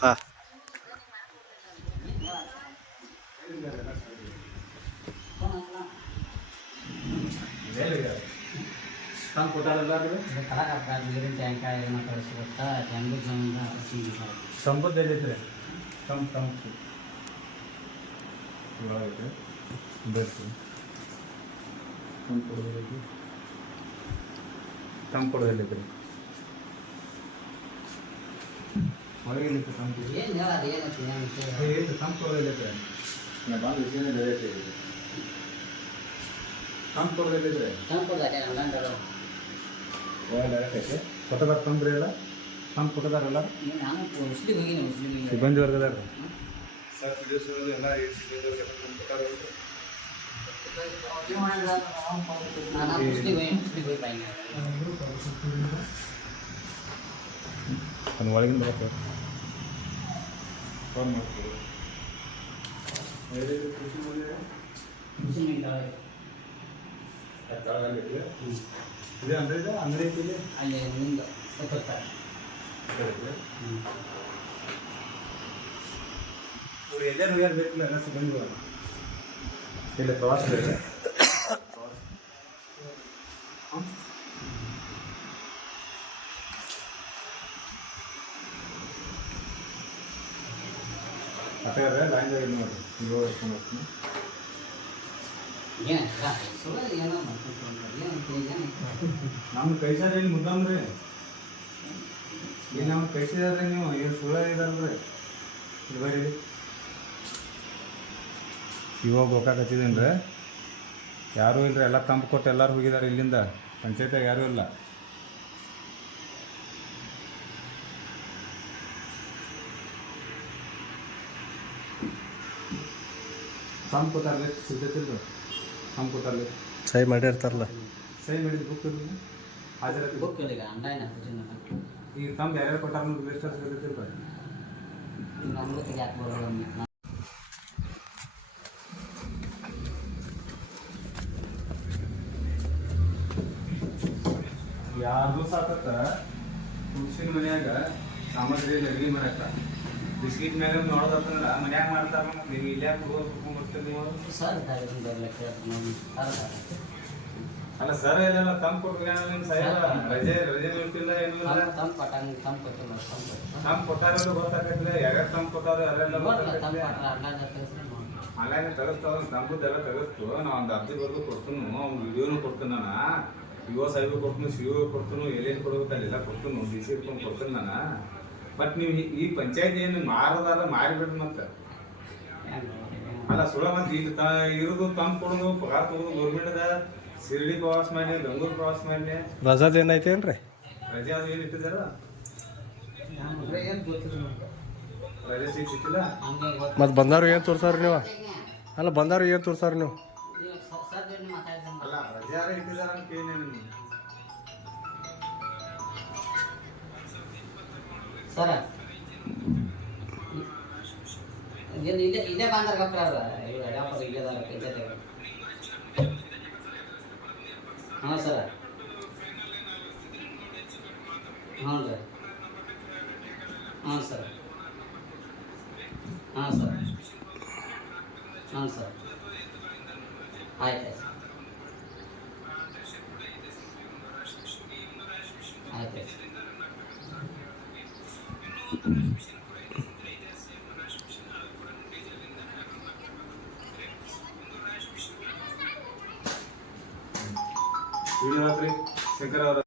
ಹಾಂ. ತಂದು ಕೊಟ್ಟಾರಲ್ಲ ನೀರಿನ ಟ್ಯಾಂಕ ಏನು ಮಾತಾಡಿ ಸಿಗುತ್ತಾ ಜಂಬೂರ್ ಜಮೀನು ಸಂಬುದ್ಧ ಎಲ್ಲಿದ್ರೆ ತಮ್ಮ ತಮ್ಮ ಒಳಗೈತೆ ಬರ್ತೀವಿ ತಂದು ಕೊಡೋದು ತಂದು ತಂಪು. ಕೊಡೋದಿಲ್ಲೈತ್ರಿ ತಂಪುದಾಗೆ ನಮ್ಮ ಗಂಡರು ಒಳ್ಳೆ ಐತೆ. ಕೊಟ್ಟದಾರ ತಂದ್ರಿ ಮುಸ್ಲಿಗೆ ಹೋಗಿನಿ ಮುಸ್ಲಿಗೆ ಸಿಬ್ಬಂದಿ ವರ್ಗದಾರ ಎಲ್ಲ ನಾನು ಒಂದು ಒಳಗಿಂದ ಇದೆ. ಅಂದ್ರೆ ಇದು ಅಂಗಡಿ ಐತಿ ಇಲ್ಲಿ ಅಲ್ಲಿ ಮುಂದೆ ಇವ್ರು ಎಲ್ಲೇನು ಹೋಗ್ಯಾರ ಬೇಕಿಲ್ಲ ಎಲ್ಲ ಸಿಬ್ಬಂದಿ ಇಲ್ಲ ಪ್ರವಾಸ ಬೇರೆ ಮತ್ತೆ ಲೈನ್ ಜಾಗ ನೋಡಿ ನೀವು ಎತ್ಕೊಂಡು ಹೋಗ್ತೀನಿ ನಮ್ಮ ಕೈಸಾರ ಏನು ಮುದ್ದಾಮ್ರಿ ಈಗ ನಮ್ಮ ಕೈಸಿದಾರೆ ನೀವು ಏನು ಸುಳ್ಳ ಇದಾರ್ರಿ ಬರೀ. ಬರ್ರಿ ಇವಾಗ ರೀ ಯಾರೂ ಇಲ್ಲರಿ ಎಲ್ಲ ತಂಪು ಕೊಟ್ಟು ಎಲ್ಲರೂ ಹೋಗಿದ್ದಾರೆ ಇಲ್ಲಿಂದ. ಪಂಚಾಯತ್ಯಾಗ ಯಾರೂ ಇಲ್ಲ. ತಂಪು ಕೊಟ್ಟಾರ್ಲಿ ಸಿಗ್ತೈತಿಲ್ಲ ತಂಪು ಕೊಟ್ಟಾರ್ಲಿ ಸಹಿ ಮಾಡಿರ್ತಾರಲ್ಲ ಸಹಿ ಮಾಡಿದ ಬುಕ್ ಹಾಜರ ಹಾಜರಾತಿ ಬುಕ್ ಇಲ್ಲ ಅಂಡಾಯಿನ ಹಾಕ್ತೀನಿ ಈಗ ತಮ್ಮ ಯಾರ್ಯಾರು ಕೊಟ್ಟಾರ ನಿಮ್ಗೆ ಲಿಸ್ಟ್ ಸಿಗತ್ತಿಲ್ರಿ ನಮ್ಗೆ ತೆಗಿಯಾಕೆ ಬರೋಲ್ಲ ಯಾರ್ದು ಸಾಕತ್ತ ಹುಡ್ಸಿನ ಮನ್ಯಾಗ ಸಾಮಗ್ರಿ ಅಡಿಗೆ ಮಾಡಕ್ಕ ಬಿಸ್ಕಿಟ್ ಮ್ಯಾಗ ನೋಡೋದಂದ್ರ ಮನ್ಯಾಗ ಮಾಡ್ತಾರ ನೀವು ಇಲ್ಲೇ ನೀವು ಸರ್ ಸರ್ ಅಲ್ಲ ಸರ್ ಇಲ್ಲೆಲ್ಲ ತಂಪು ಕೊಟ್ಟು ನಿಮ್ಮ ರಜೆ ರಜೆ ಏನಿಲ್ಲ ತಂಪು ತಂಪು ಕೊಟ್ಟಿಲ್ಲ ಕೊಟ್ಟಾರ ಗೊತ್ತಾಗತ್ತಿಲ್ಲ ಯಾರ್ಯಾರು ತಂಪು ಕೊಟ್ಟಾರ ಯಾರೆಲ್ಲ ಆನ್ಲೈನ್ ತಗಸ್ತಾವ ತಂಪುದೆಲ್ಲ ತಗಸ್ತು ನಾ ಒಂದು ಅರ್ಜಿ ಬರ್ದು ಕೊಡ್ತೀನಿ ಅವ್ನು ವಿಡಿಯೋನು ಕೊಡ್ತೀನಿ ನಾನು. ಇವ ಸಾಹೇಬ್ ಕೊಡ್ತೀನಿ ಸಿ ಯು ಕೊಡ್ತೀನಿ ಎಲ್ಲಿ ಕೊಡ್ಬೇಕು ಅಲ್ಲೆಲ್ಲ ಕೊಡ್ತೀನಿ ಡಿ ಸಿ ಕೊಡ್ತೀನಿ ನಾನು. ಬಟ್ ನೀವು ಈ- ಪಂಚಾಯತಿ ಏನು ಮಾರದಾರ ಮಾರಿಬಿಡ್ರಿ ಮತ್ತೆ. ಅಲ್ಲ ಸುಳ ಮತ್ತೆ ಈಗ ತ ಇರೋದು ತಂದು ಕೊಡೋದು ಪಗಾರ ತಗೋದು ಗೌರ್ಮೆಂಟ್ದ ಶಿರ್ಡಿ ಪ್ರವಾಸ ಮಾಡಿ ಬೆಂಗಳೂರು ಪ್ರವಾಸ ಮಾಡಿ ರಜಾದ ಏನೈತೇನ್ರಿ ರಜೆ ಅದು ಏನು ಇಟ್ಟಿದಾರ ರಜೆ ಸೀಟ್ ಇಟ್ಟಿಲ್ಲ? ಗೊತ್ತು ಮತ್ತು ಬಂದವ್ರು ಏನು ತೋರ್ಸಾರ ನೀವು? ಅಲ್ಲ ಬಂದಾರು ಏನು ತೋರ್ಸಾರ ನೀವು? ಅಲ್ಲ ರಜೆ ಯಾರ ಇಟ್ಟಿದಾರ ಅಂತ ಕೇಳಿ ಸರ. ಏನು ಇಲ್ಲೇ ಇಲ್ಲೇ ಬಂದಾರ ಗಪ್ರಾರ ಇವ್ರು ಯಡಿಯಪ್ಪ ಇಲ್ಲೇ ಪಂಚಾಯತ್ಯಾಗ ಹಾಂ ಸರ. ಹ್ಞೂ ರೀ ಹಾಂ ಸರ್. ಹಾಂ ಸರ್. ಹಾಂ ಸರ್. ಆಯ್ತು ಆಯ್ತು ವಿಡಿಯೋ ಹಾಕ್ರಿ ಶಂಕರ್ ಅವ್ರ